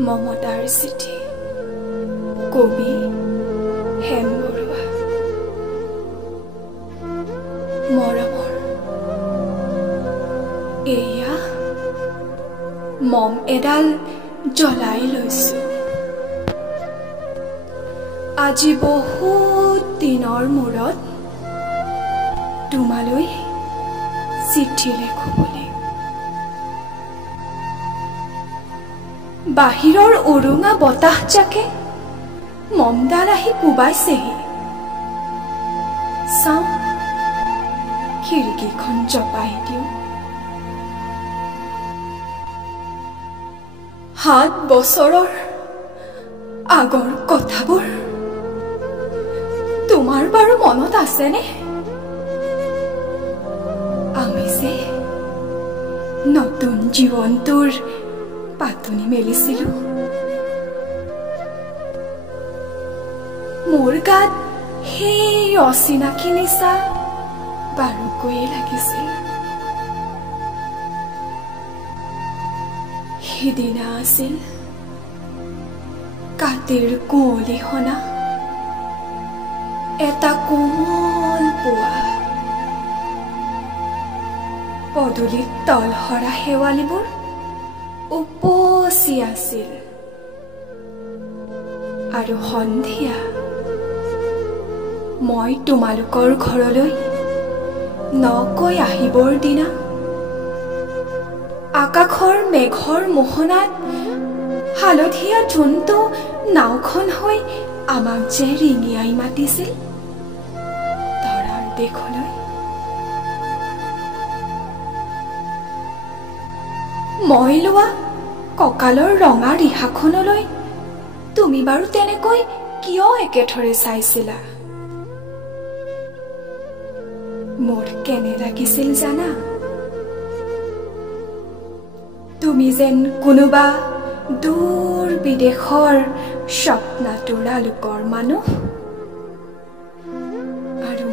মমতাৰ চিঠি কবি হেম বৰুৱা মৰমৰ এয়া মম এডাল জ্বলাই লৈছো আজি বহুত দিনৰ মূৰত তোমালৈ চিঠি লেখো বুলি বাহিৰৰ উৰুঙা বতাহ জাকে মমডাল আহি কোবাইছেহি চাওঁ খিৰিকীখন জপাই দিওঁ 7 বছৰৰ আগৰ কথাবোৰ তোমাৰ বাৰু মনত আছেনে আমি যে নতুন জীৱনটোৰ পাতনি মেলিছিলো মোৰ গাত সেই অচিনাকি নিচা বাৰুকৈয়ে লাগিছিল সিদিনা আছিল কাতিৰ কুঁৱলী সনা এটা কোমল পুৱা পদূলিত তলসৰা শেৱালিবোৰ উপচি আছিল আৰু সন্ধিয়া মই তোমালোকৰ ঘৰলৈ নকৈ আহিবৰ দিনা আকাশৰ মেঘৰ মোহনাত হালধীয়া জোনটো নাওখন হৈ আমাক যে ৰিঙিয়াই মাতিছিল তৰাৰ দেশলৈ মই লোৱা কঁকালৰ ৰঙা ৰিহাখনলৈ তুমি বাৰু তেনেকৈ কিয় একেথৰে চাইছিলা মোৰ কেনে লাগিছিল জানা তুমি যেন কোনোবা দূৰ বিদেশৰ স্বপ্নাতুৰা লোকৰ মানুহ আৰু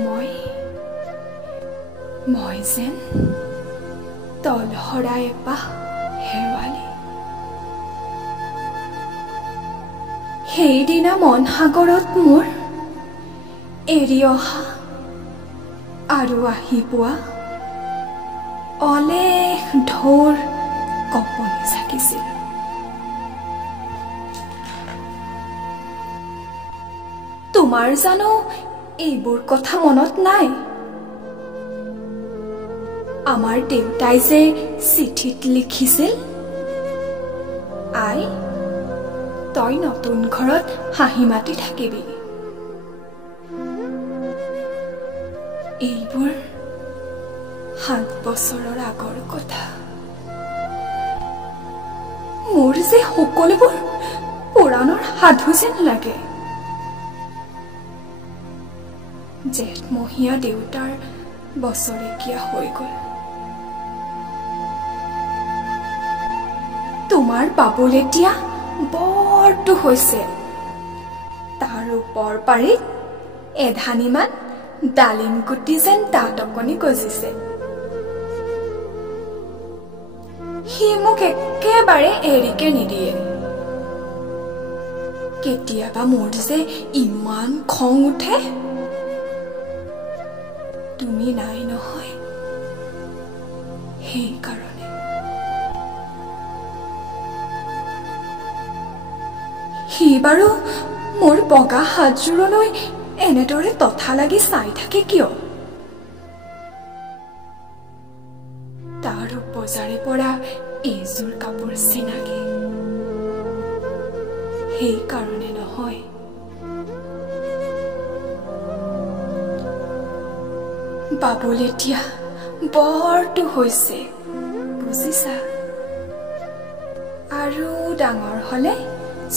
মই যেন তলসৰা এপাহ শেৱালি সেইদিনা মন সাগৰত মোৰ এৰি অহা আৰু আহি পোৱা অলেখ ঢৌৰ কঁপনি জাগিছিল তোমাৰ জানো এইবোৰ কথা মনত নাই আমাৰ দেউতাই যে চিঠিত লিখিছিল আই তই নতুন ঘৰত হাঁহি মাতি থাকিবি এইবোৰ 7 বছৰৰ আগৰ কথা মোৰ যে সকলোবোৰ পুৰাণৰ সাধু যেন লাগে জেঠমহীয়া দেউতাৰ বছৰেকীয়া হৈ গ'ল তোমাৰ বাবুল এতিয়া বৰটো হৈছে তাৰ ওপৰ পাৰিত এধানিমান ডালিম গুটি যেন দাঁত অকণি গজিছে সি মোক একেবাৰে এৰিকে নিদিয়ে কেতিয়াবা মোৰ যে ইমান খং উঠে তুমি নাই নহয় সেইকাৰণে সি বাৰু মোৰ বগা হাতযোৰলৈ এনেদৰে তথা লাগি চাই থাকে কিয় তাৰ বজাৰে পৰা এইযোৰ কাপোৰ চিনাকি সেইকাৰণে নহয় বাবুল এতিয়া বৰটো হৈছে বুজিছা আৰু ডাঙৰ হলে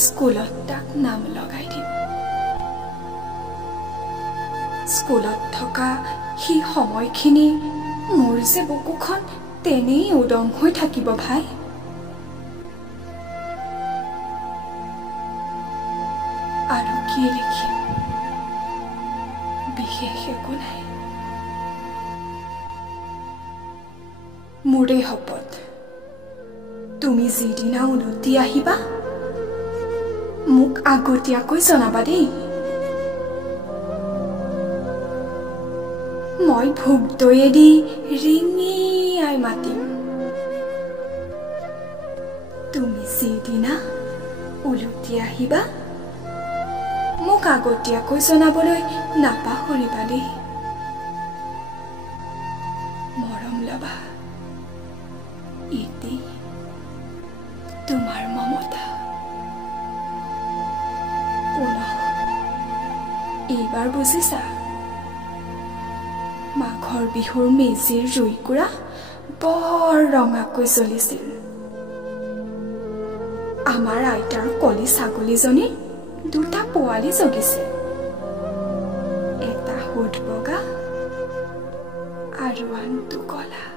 স্কুলত তাক নাম লগাই দিম স্কুলত থকা সি সময়খিনি মোৰ যে বুকুখন তেনেই উদং হৈ থাকিব ভাই আৰু কি লিখিম বিশেষ একো নাই মোৰে শপত তুমি যিদিনা উলটি আহিবা আগতীয়াকৈ জনাবা দেই। মই ভোগ দৈয়েদি ৰিঙিয়াই মাতিম। তুমি যিদিনা উলটি আহিবা মোক আগতীয়াকৈ জনাবলৈ নাপাহৰিবা দেই। মৰম লবা, ইতি তোমাৰ মমতা। পুনঃ এইবাৰ বুজিছা? মাঘৰ বিহুৰ মেজিৰ জুইকুৰা বৰ ৰঙাকৈ জ্বলিছিল। আমাৰ আইতাৰ কলি ছাগলীজনী দুটা পোৱালি জগিছে, এটা সোধ বগা আৰু আনটো কলা।